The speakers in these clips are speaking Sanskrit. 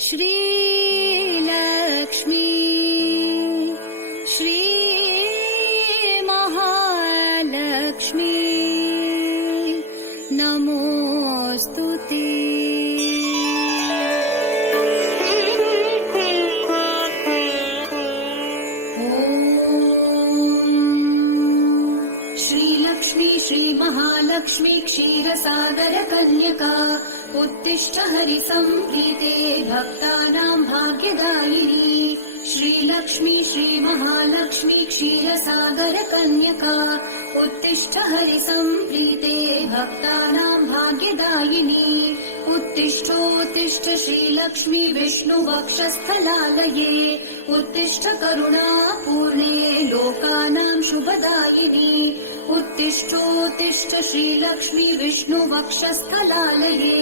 श्रीलक्ष्मी श्री महालक्ष्मी नमोऽस्तु ते। श्रीमहालक्ष्मी क्षीरसागर कन्यका उत्तिष्ठ हरिसंप्रीते भक्तानां भाग्यदायिनी। श्रीलक्ष्मी श्रीमहालक्ष्मी क्षीरसागर कन्यका उत्तिष्ठ हरिसंप्रीते भक्तानां भाग्यदायिनी। उत्तिष्ठोत्तिष्ठ श्रीलक्ष्मी विष्णुवक्षस्थलालये उत्तिष्ठ करुणापूर्णे लोकानां शुभदायिनी। उत्तिष्ठोत्तिष्ठ श्रीलक्ष्मी विष्णुवक्षस्थलालये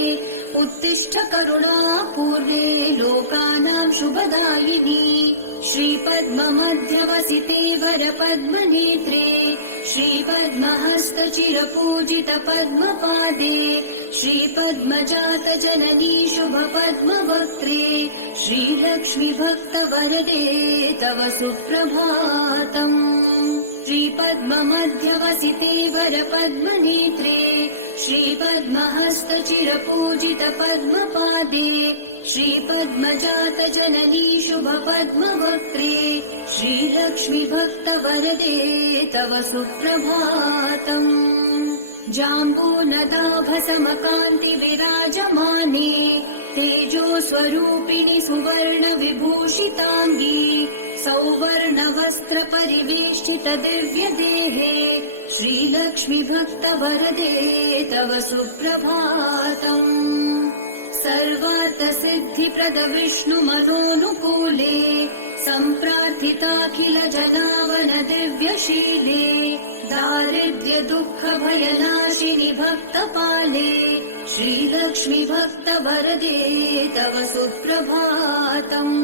उत्तिष्ठ करुणापूर्णे लोकानां शुभदायिनी। श्रीपद्ममध्यवसिते वरपद्मनेत्रे श्रीपद्महस्तचिरपूजित पद्मपादे श्रीपद्मजात जननी शुभपद्मवक्त्रे श्रीलक्ष्मी भक्तवरदे तव सुप्रभातम्। श्रीपद्ममध्यवसिते वरपद्मनेत्रे श्रीपद्महस्तचिरपूजित पद्मपादे श्रीपद्मजात जननी शुभपद्मवक्त्रे श्रीलक्ष्मी भक्तवरदे तव सुप्रभातम्। जाम्बूनदाभसमकान्ति विराजमाने तेजो स्वरूपिणि सुवर्ण विभूषिताङ्गी सौवर्णवस्त्र परिवेष्टित दिव्य देहे श्रीलक्ष्मी भक्तवरदे तव सुप्रभातम्। सर्वार्थ सिद्धिप्रद विष्णु मनोनुकूले सम्प्रार्थिताखिल जनावन दिव्यशीले दारिद्र्य दुःख भयनाशिनि भक्तपाले श्रीलक्ष्मी भक्तवरदे तव सुप्रभातम्।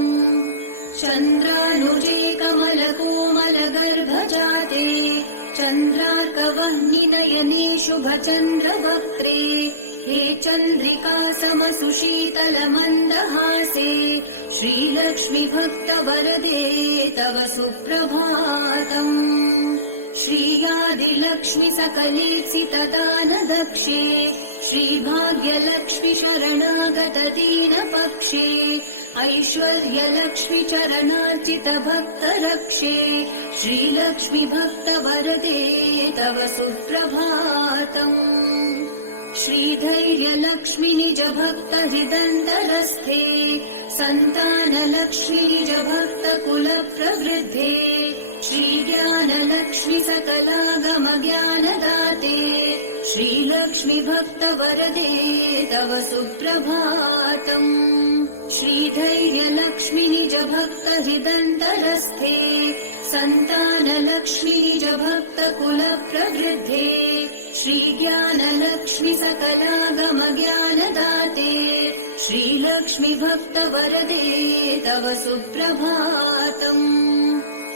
चन्द्रानुजे कमलकोमल गर्भजाते चन्द्रार्कवह्निनयने शुभचन्द्रवक्त्रे हे चन्द्रिका समसुशीतल मन्दहासे श्रीलक्ष्मी भक्तवरदे तव सुप्रभातम्। श्रीयादिलक्ष्मी सकलेत्सितदानदक्षे श्रीभाग्यलक्ष्मी शरणागत दीनपक्षे ऐश्वर्यलक्ष्मी चरणार्चित भक्तरक्षे श्रीलक्ष्मी भक्तवरदे तव सुप्रभातम्। श्रीधैर्यलक्ष्मी निज भक्त हृदन्तरस्थे सन्तानलक्ष्मी निज भक्त कुल प्रवृद्धे श्रीज्ञानलक्ष्मी सकलागम ज्ञानदाते श्रीलक्ष्मी भक्तवरदे तव सुप्रभातम्। श्रीधैर्यलक्ष्मी निज भक्त हृदन्तरस्थे सन्तानलक्ष्मी निज भक्त कुल प्रवृद्धे श्रीज्ञानलक्ष्मी सकलागम ज्ञानदाते श्रीलक्ष्मी भक्तवरदे तव सुप्रभातम्।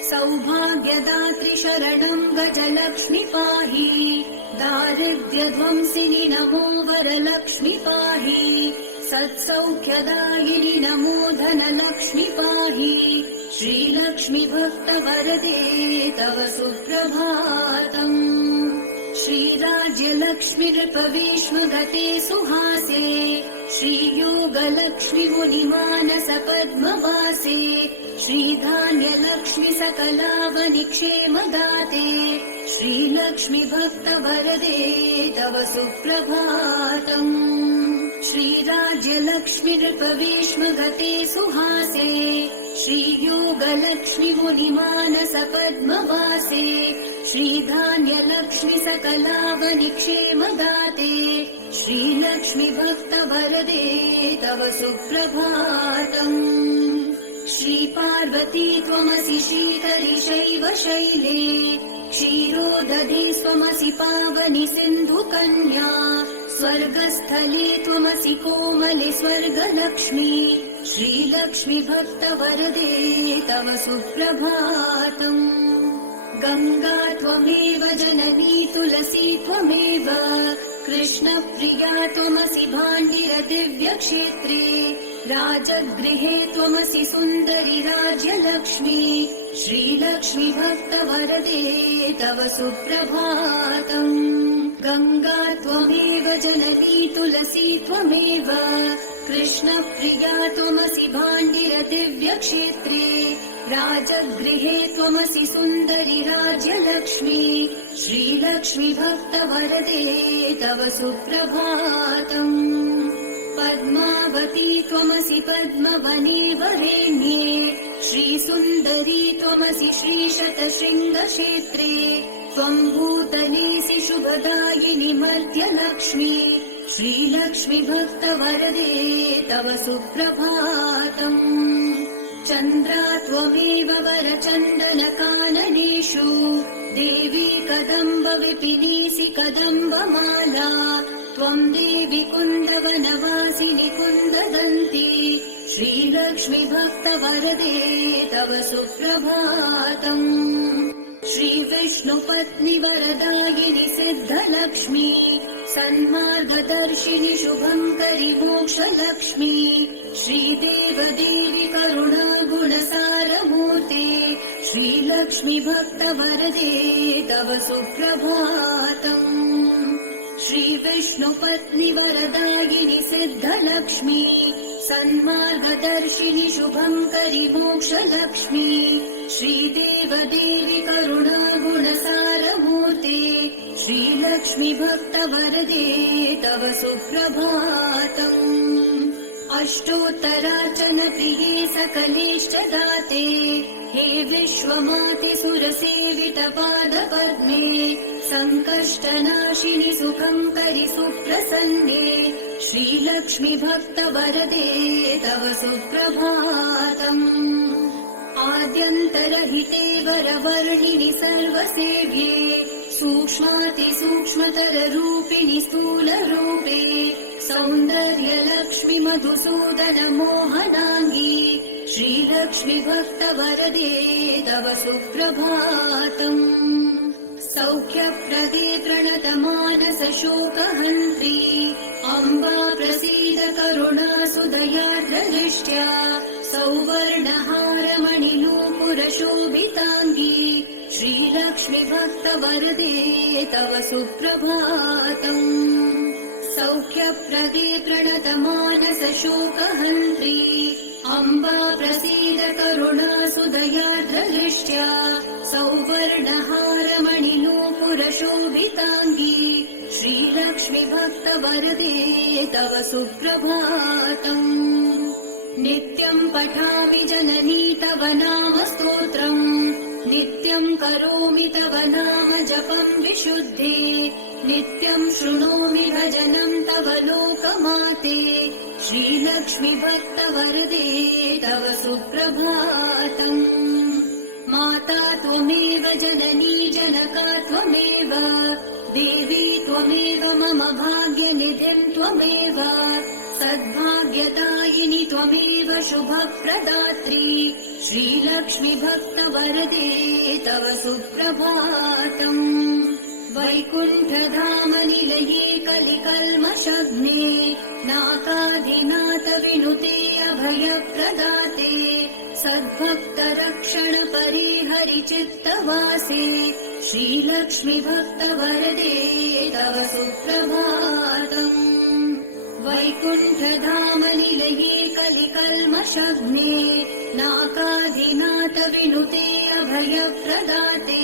सौभाग्यदात्रि शरणं गजलक्ष्मी पाहि दारिद्र्यध्वंसिनि नमो वरलक्ष्मी पाहि सत्सौख्यदायिनि नमो धनलक्ष्मी पाहि श्रीलक्ष्मी भक्तवरदे तव सुप्रभातम्। श्रीराज्यलक्ष्मी नृपवेश्मगते सुहासे श्रीयोगलक्ष्मी मुनिमानस पद्मवासे श्रीधान्यलक्ष्मी सकलावनिक्षेमदाते श्रीलक्ष्मी भक्तवरदे तव सुप्रभातम्। श्रीराज्यलक्ष्मी नृपवेश्मगते सुहासे श्रीयोगलक्ष्मी मुनिमानस पद्मवासे श्रीधान्यलक्ष्मी सकलावनिक्षेमदाते श्रीलक्ष्मी भक्तवरदे तव सुप्रभातम्। श्रीपार्वती त्वमसि श्रीकरि शैव शैले क्षीरोदधे त्वमसि पावनि सिन्धुकन्या स्वर्गस्थले त्वमसि कोमले स्वर्गलक्ष्मी श्रीलक्ष्मी भक्तवरदे तव सुप्रभातम्। गंगा त्वमेव जननी तुलसी त्वमेव कृष्णप्रिया त्वमसि भाण्डिर दिव्यक्षेत्रे राजगृहे त्वमसि सुन्दरि राज्यलक्ष्मी श्रीलक्ष्मी भक्तवरदे तव सुप्रभातम् गङ्गा त्वमेव जननी तुलसी त्वमेव कृष्णप्रिया त्वमसि भाण्डिर दिव्यक्षेत्रे राजगृहे त्वमसि सुन्दरि राज्यलक्ष्मी श्रीलक्ष्मी भक्तवरदे तव सुप्रभातम् पद्मावती त्वमसि पद्मवने वरेण्ये श्रीसुन्दरी त्वमसि श्रीशतशृङ्गक्षेत्रे त्वम् भूतलेसि शुभदायिनि मध्यलक्ष्मी श्रीलक्ष्मी भक्तवरदे तव सुप्रभातम् चन्द्रा त्वमेव वरचन्दनकाननेषु देवी कदम्ब विपिनीसि कदम्बमाला त्वम् देवि कुन्दवनवासिनि कुन्ददन्ती श्रीलक्ष्मी भक्तवरदे तव सुप्रभातम् श्रीविष्णुपत्नि वरदायिनि सिद्धलक्ष्मी सन्मार्गदर्शिनि शुभङ्करि मोक्षलक्ष्मी श्रीदेवदेवि करुणा गुणसारमूर्ते श्रीलक्ष्मी भक्तवरदे तव सुप्रभातम् श्रीविष्णुपत्नि वरदायिनि सिद्धलक्ष्मी सन्मार्गदर्शिनि शुभङ्करि मोक्षलक्ष्मी श्रीदेवदेवि करुणा गुणसारमूर्ते श्रीलक्ष्मी भक्तवरदे तव सुप्रभातम् अष्टोत्तरार्चनप्रिये सकलेष्टदाते हे विश्वमाते सुरसेवितपादपद्मे सङ्कष्टनाशिनि सुखङ्करि सुप्रसन्ने श्रीलक्ष्मी भक्तवरदे तव सुप्रभातम् आद्यन्तरहिते वरवर्णिनि सर्वसेव्ये सूक्ष्मातिसूक्ष्मतररूपिणि स्थूलरूपे सौन्दर्यलक्ष्मि मधुसूदन मोहनाङ्गी श्रीलक्ष्मी भक्तवरदे तव सुप्रभातम् सौख्यप्रदे प्रणतमानस शोकहन्त्री अम्बा प्रसीद करुणा सुदयार्द्रदृष्ट्या सौवर्णहारमणिनूपुरशोभिताङ्गी श्रीलक्ष्मी भक्तवरदे तव सुप्रभातम् सौख्यप्रदे प्रणतमानस शोकहन्त्री अम्बा प्रसीद करुणा सुदयार्द्रदृष्ट्या सौवर्णहारमणिनूपुरशोभिताङ्गी श्रीलक्ष्मी भक्तवरदे तव सुप्रभातम् नित्यम् पठामि जननी तव नाम स्तोत्रम् नित्यम् करोमि तव नाम जपम् विशुद्धे नित्यम् शृणोमि भजनम् तव लोकमाते श्रीलक्ष्मी भक्तवरदे तव सुप्रभातम् माता त्वमेव जननी जनका त्वमेव देवी त्वमेव मम भाग्यनिधिम् त्वमेव सद्भाग्यदायिनि त्वमेव शुभप्रदात्री श्रीलक्ष्मी भक्तवरदे तव सुप्रभातम् वैकुण्ठधामनिलये कलिकल्मषग्ने नाकाधिनाथ विनुते अभयप्रदाते सद्भक्तरक्षण परिहरिचित्तवासे श्रीलक्ष्मी भक्तवरदे तव सुप्रभातम् वैकुण्ठधामनिलये कलिकल्मषग्ने नाकाधिनाथ विनुते अभयप्रदाते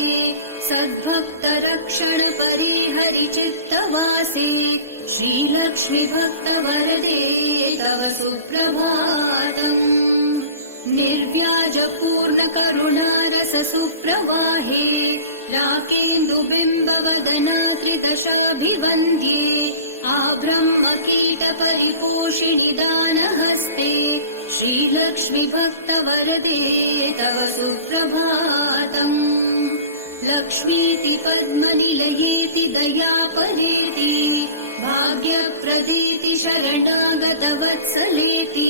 सद्भक्तरक्षण परिहरिचित्तवासे श्रीलक्ष्मी भक्तवरदे तव सुप्रभातम् निर्व्याजपूर्णकरुणारस सुप्रवाहे राकेन्दुबिम्बवदनाकृतशाभिवन्द्ये आब्रह्मकीटपरिपोषिणि दानहस्ते श्रीलक्ष्मी भक्तवरदे तव सुप्रभातम् लक्ष्मीति पद्मनिलयेति दयापरेति भाग्यप्रदेति शरणागतवत्सलेति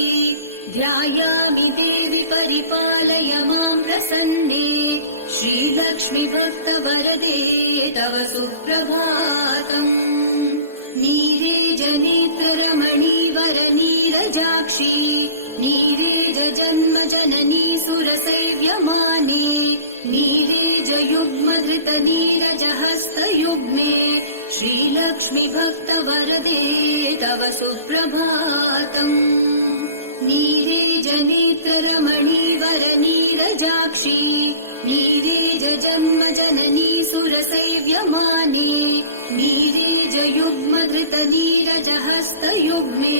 ध्यायामि देवि परिपालय मां प्रसन्ने श्रीलक्ष्मी भक्तवरदे तव सुप्रभातम् नीरेजनेत्ररमणीवरनीरजाक्षी नीरेज जन्म जननी सुरसेव्यमाने नीरेज युग्मधृत नीरज हस्तयुग्मे श्रीलक्ष्मी भक्तवरदे तव सुप्रभातम् नीरेज नेत्ररमणी वरनीरजाक्षी नीरेज जन्म जननी सुरसेव्यमाने नीरेज युग्मधृत नीरज हस्तयुग्मे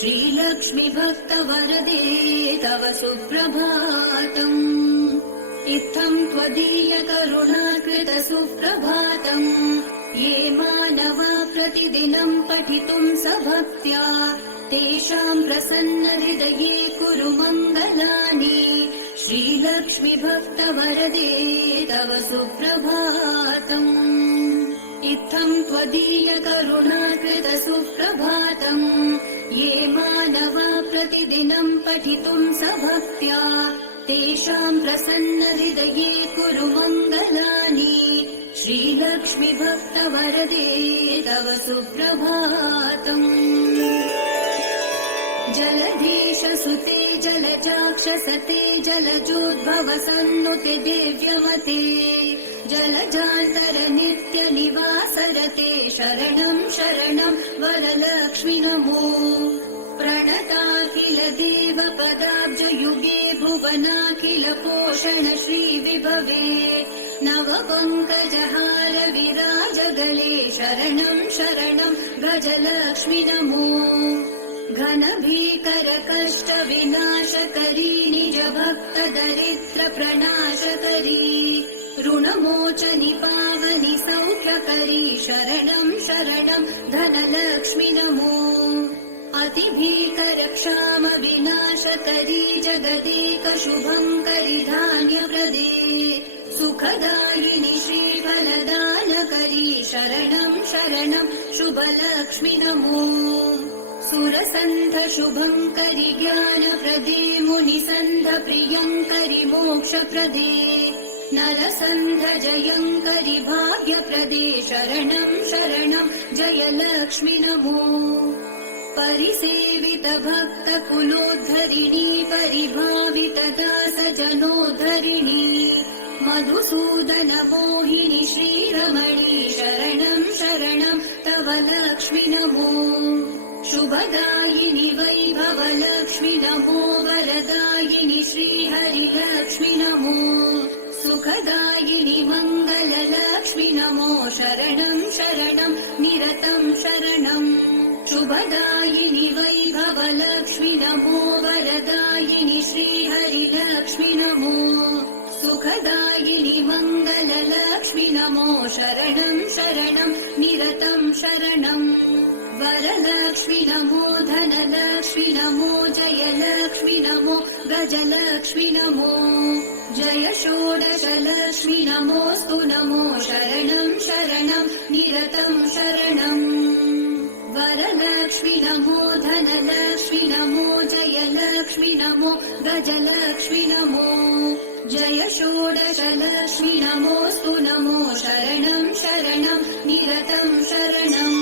श्रीलक्ष्मी भक्तवरदे तव सुप्रभातम् इत्थं त्वदीय करुणाकृत सुप्रभातम् ये मानवा प्रतिदिनं पठितुं सभक्त्या तेषां प्रसन्न हृदये कुरु मङ्गलानि श्रीलक्ष्मी भक्तवरदे तव सुप्रभातम् इत्थं त्वदीय करुणाकृत सुप्रभातम् ये मानवा प्रतिदिनं पठितुं सभक्त्या तेषां प्रसन्न हृदये कुरु मङ्गलानि श्रीलक्ष्मी भक्तवरदे तव सुप्रभातम् जलधीश सुते जलजाक्षसते जलजोद्भव सन्नुते दिव्यमते जलजान्तर नित्य निवासरते शरणं शरणं वरलक्ष्मि नमो प्रणताखिल देव पदाब्ज युगे भुवनाखिल पोषण श्री विभवे नवपङ्कजहार विराजगले शरणं शरणं गजलक्ष्मि नमो घन भीकर कष्ट विनाशकरी निज भक्त दरिद्र प्रणाशकरी ऋणमोचनि पावनि सौख्यकरी शरणं शरणं धनलक्ष्मि नमो अतिभीकर क्षाम विनाशकरी जगदेक शुभङ्करि धान्यप्रदे सुखदायिनि श्रीफलदानकरी शरणं शरणं शुभलक्ष्मि नमो सुरसन्ध शुभङ्करि ज्ञानप्रदे मुनिसन्ध प्रियङ्करि मोक्षप्रदे नरसन्ध जयङ्करि भाग्यप्रदे शरणं शरणं जयलक्ष्मि नमो परिसेवित भक्त कुलोद्धरिणी परिभावित दास जनोद्धरिणी मधुसूदन मोहिनि श्रीरमणी शरणं शरणं तव लक्ष्मि नमो शुभदायिनि वैभव लक्ष्मि नमो वरदायिनि श्रीहरिलक्ष्मि नमो सुखदायिनि मङ्गल लक्ष्मि नमो शरणं शरणं निरतं शरणम् शुभदायिनि वैभव लक्ष्मि नमो वरदायिनि श्रीहरिलक्ष्मि नमो सुखदायिनि मङ्गल लक्ष्मि नमो शरणं शरणं निरतं शरणम् वरलक्ष्मि नमो धनलक्ष्मि नमो जयलक्ष्मि नमो गजलक्ष्मि नमो जय षोडशलक्ष्मि नमोऽस्तु नमो शरणं शरणं निरतं शरणम् वरलक्ष्मि नमो धनलक्ष्मि नमो जयलक्ष्मि नमो गजलक्ष्मि नमो जय षोडशलक्ष्मि नमोऽस्तु नमो शरणं शरणं निरतं शरणम्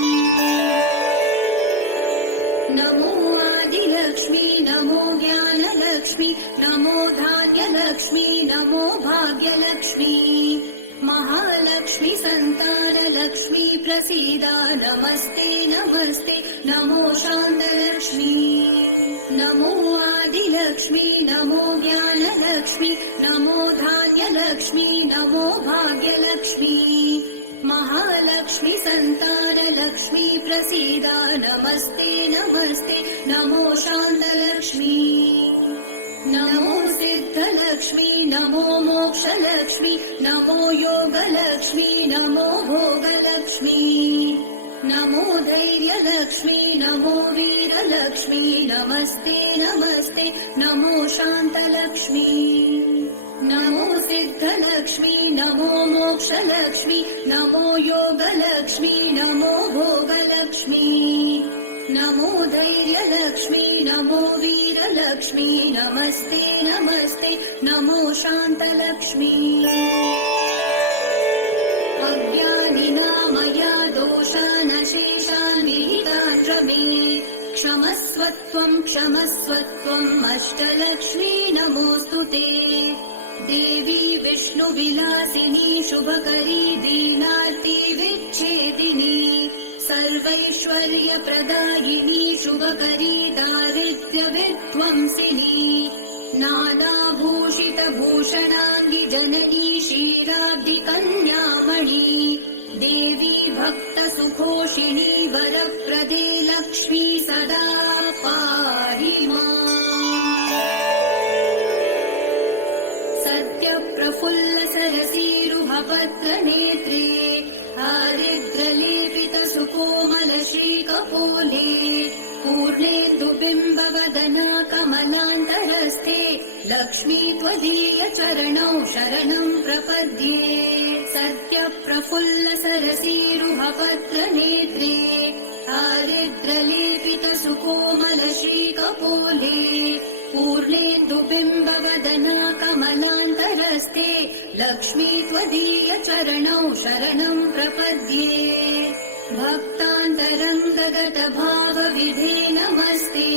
नमो आदिलक्ष्मी नमो ज्ञानलक्ष्मी नमो धान्यलक्ष्मी नमो भाग्यलक्ष्मी महालक्ष्मी संतानलक्ष्मी प्रसीदा नमस्ते नमस्ते नमो शान्तलक्ष्मी नमो आदिलक्ष्मी नमो ज्ञानलक्ष्मी नमो धान्यलक्ष्मी नमो भाग्यलक्ष्मी महालक्ष्मी संतानलक्ष्मी प्रसीदा नमस्ते नमस्ते नमो शान्तलक्ष्मी नमो सिद्धलक्ष्मी नमो मोक्षलक्ष्मी नमो योगलक्ष्मी नमो भोगलक्ष्मी नमो धैर्यलक्ष्मी नमो वीरलक्ष्मी नमस्ते नमस्ते नमो शान्तलक्ष्मी नमो सिद्धलक्ष्मी नमो मोक्षलक्ष्मी नमो योगलक्ष्मी नमो भोगलक्ष्मी नमो धैर्यलक्ष्मी नमो वीरलक्ष्मी नमस्ते नमस्ते नमो शान्तलक्ष्मी अज्ञानिना मया दोषान् शेषान् विहितान् क्षमे क्षमस्व क्षमस्वत्वं क्षमस्वत्वम् अष्टलक्ष्मी नमोऽस्तु ते। देवी विष्णुविलासिनी शुभकरी दीनार्ति विच्छेदिनी सर्वैश्वर्यप्रदायिनी शुभकरी दारिद्र्यविध्वंसिनी नानाभूषितभूषणाङ्गि जननी क्षीराब्धिकन्यामणि देवी भक्तसुखोषिणी वरप्रदे लक्ष्मी सदा पाहि माम्। सत्यप्रफुल्लसरसीरुहपत्रनेत्रे हारिद्रलेपितसुकोमलश्रीकपोले पूर्णेन्दुबिम्बवदना कमलान्तरस्थे लक्ष्मी त्वदीयचरणौ शरणं प्रपद्ये। सत्यप्रफुल्लसरसीरुहपत्रनेत्रे हारिद्रलेपितसुकोमलश्रीकपोले पूर्णेन्दुबिम्बवदना कमलान्तरस्थे लक्ष्मी त्वदीयचरणौ शरणं प्रपद्ये। भक्तान्तरङ्गगतभावविधे नमस्ते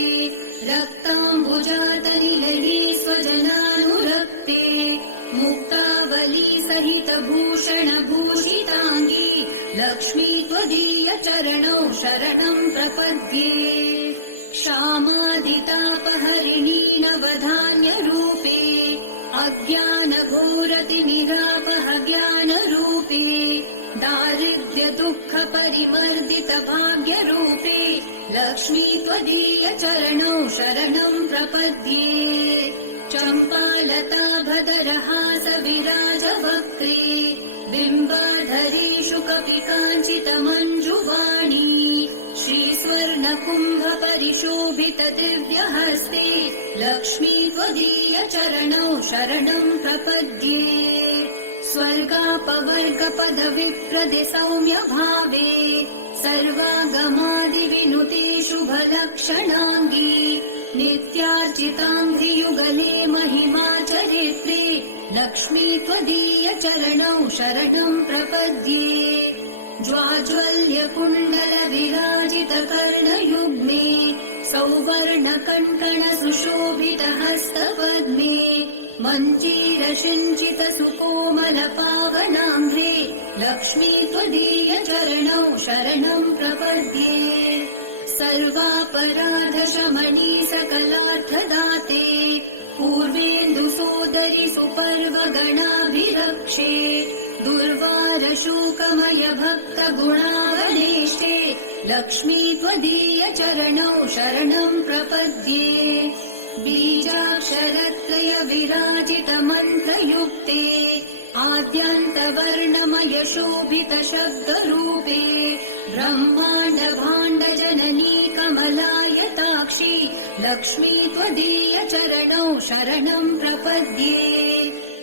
रक्ताम्बुजातनिलये स्वजनानुरक्ते मुक्तावली सहितभूषणभूषिताङ्गी लक्ष्मी त्वदीयचरणौ शरणं प्रपद्ये। क्षामादितापहरिणी नवधान्यरूपे अज्ञानघोरतिनिरापह ज्ञानरूपे दारिद्र्यदुःखपरिमर्दितभाग्यरूपे लक्ष्मी त्वदीयचरणौ शरणं प्रपद्ये। चम्पालताभदरहासविराजवक्त्रे बिम्बाधरेषु कपिकाञ्चितमञ्जुवाणी श्रीस्वर्णकुम्भपरिशोभितदिव्यहस्ते लक्ष्मी त्वदीयचरणौ शरणं प्रपद्ये। स्वर्गापवर्गपदविप्रदे सौम्यभावे सर्वागमादिविनुते शुभलक्षणाङ्गी नित्यार्चिताङ्घ्रियुगले महिमा चरित्रे लक्ष्मी त्वदीयचरणौ शरणं प्रपद्ये। ज्वाज्वल्यकुण्डलविराजितकर्णयुग्मे सौवर्णकङ्कणसुशोभितहस्तपद्मे मञ्जीरसिञ्चितसुकोमलपावनाङ्घ्रे लक्ष्मी त्वदीयचरणौ शरणं प्रपद्ये। सर्वापराधशमनी सकलार्थदाते पूर्वेन्दुसोदरि सुपर्वगणाभिरक्षे दुर्वारशोकमय भक्तगुणावनेष्टे लक्ष्मी त्वदीयचरणौ शरणं प्रपद्ये। बीजाक्षरत्रय विराजितमन्त्रयुक्ते आद्यान्तवर्णमय शोभितशब्दरूपे ब्रह्माण्डभाण्डजननी कमलायताक्षी लक्ष्मी त्वदीयचरणौ शरणं प्रपद्ये।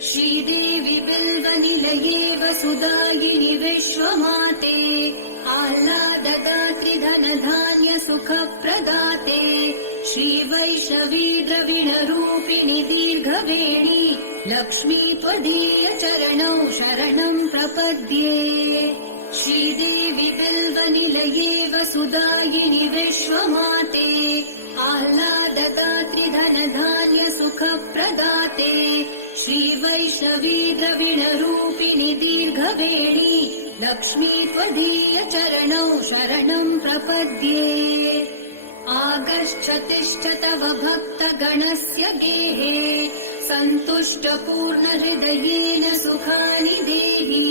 श्रीदेवी बिल्वनिलये वसुदायिनि विश्वमाते आह्लादगात्रि धनधान्यसुखप्रदाते श्रीवैष्णवी द्रविणरूपिणि दीर्घवेणी लक्ष्मी त्वदीयचरणौ शरणं प्रपद्ये। श्रीदेवी बिल्वनिलये वसुदायिनि विश्वमाते आह्लादगात्रि धनधान्यसुखप्रदाते श्रीवैष्णवी द्रविणरूपिणि दीर्घवेणी लक्ष्मी त्वदीयचरणौ शरणं प्रपद्ये। आगच्छ तिष्ठ तव भक्तगणस्य गेहे सन्तुष्टपूर्णहृदयेन सुखानि देहि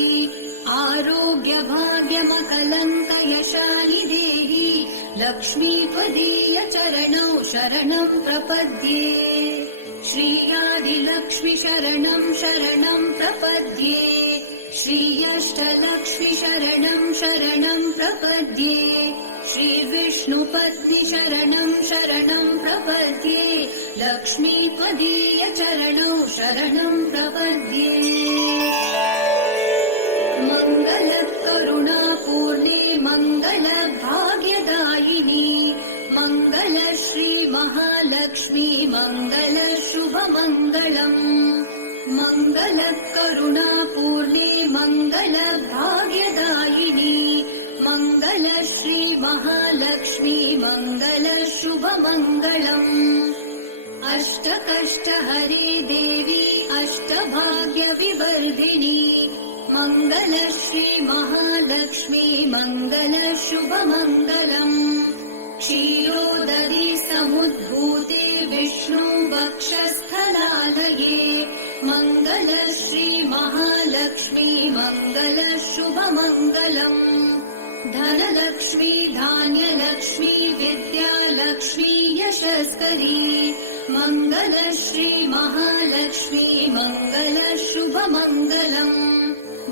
आरोग्यभाग्यमकलङ्कयशानि देहि लक्ष्मी त्वदीयचरणौ शरणं प्रपद्ये। श्रीयादिलक्ष्मि शरणं शरणं प्रपद्ये। श्रीयष्टलक्ष्मि शरणं शरणं प्रपद्ये। श्रीविष्णुपत्नि शरणं शरणं प्रपद्ये लक्ष्मी त्वदीयचरणौ शरणं प्रपद्ये। मङ्गलकरुणापूर्णे मङ्गलभाग्यदायिनि मङ्गलश्री महालक्ष्मी मङ्गलशुभमङ्गलम्। मङ्गलकरुणापूर्णे मङ्गलभाग्यदायिनि मङ्गल मङ्गल श्री महालक्ष्मी मङ्गल शुभमङ्गलम् अष्टकष्ट हरे देवी अष्टभाग्यविवर्धिनी मङ्गल श्री महालक्ष्मी मङ्गल शुभमङ्गलम् क्षीरोदरी समुद्भूते विष्णु वक्षस्थलालये मङ्गल श्री महालक्ष्मी मङ्गल शुभमङ्गलम् धनलक्ष्मी धान्यलक्ष्मी विद्यालक्ष्मी यशस्करी मङ्गल श्री महालक्ष्मी मङ्गल शुभमङ्गलम्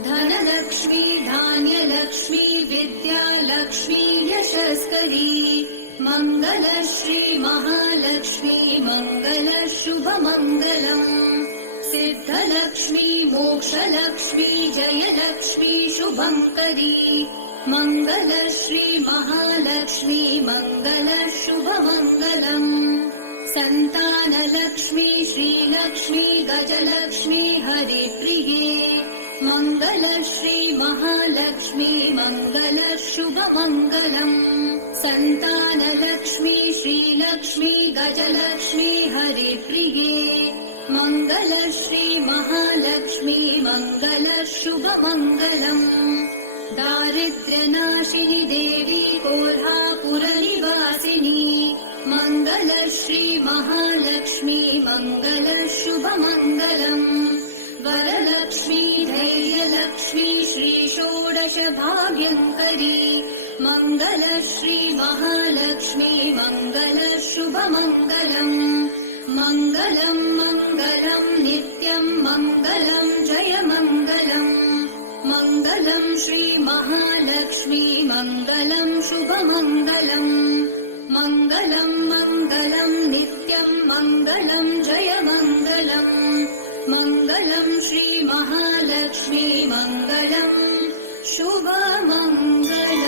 धनलक्ष्मी धान्यलक्ष्मी विद्यालक्ष्मी यशस्करी मङ्गल श्री महालक्ष्मी मङ्गल शुभमङ्गलम् सिद्धलक्ष्मी मोक्षलक्ष्मी जयलक्ष्मी शुभङ्करी मङ्गल श्री महालक्ष्मी मङ्गल शुभमङ्गलम् सन्तानलक्ष्मी श्रीलक्ष्मी गजलक्ष्मी हरिप्रिये मङ्गल श्री महालक्ष्मी मङ्गल शुभमङ्गलम् सन्तानलक्ष्मी श्रीलक्ष्मी गजलक्ष्मी हरिप्रिये मङ्गल श्री महालक्ष्मी मङ्गल शुभमङ्गलम् दारिद्र्यनाशिनि देवी कोल्हापुरनिवासिनी मङ्गल श्री महालक्ष्मी मङ्गल शुभमङ्गलम् वरलक्ष्मी धैर्यलक्ष्मी श्री षोडश भाग्यङ्करी मङ्गल श्री महालक्ष्मी मङ्गल शुभमङ्गलम् मङ्गलम् मङ्गलम् नित्यम् मङ्गलम् जय मङ्गलम् मङ्गलम् श्री महालक्ष्मी मङ्गलम् शुभमङ्गलम् मङ्गलम् मङ्गलम् नित्यम् मङ्गलम् जय मङ्गलम् मङ्गलम् श्री महालक्ष्मी मङ्गलम् शुभमङ्गलम्।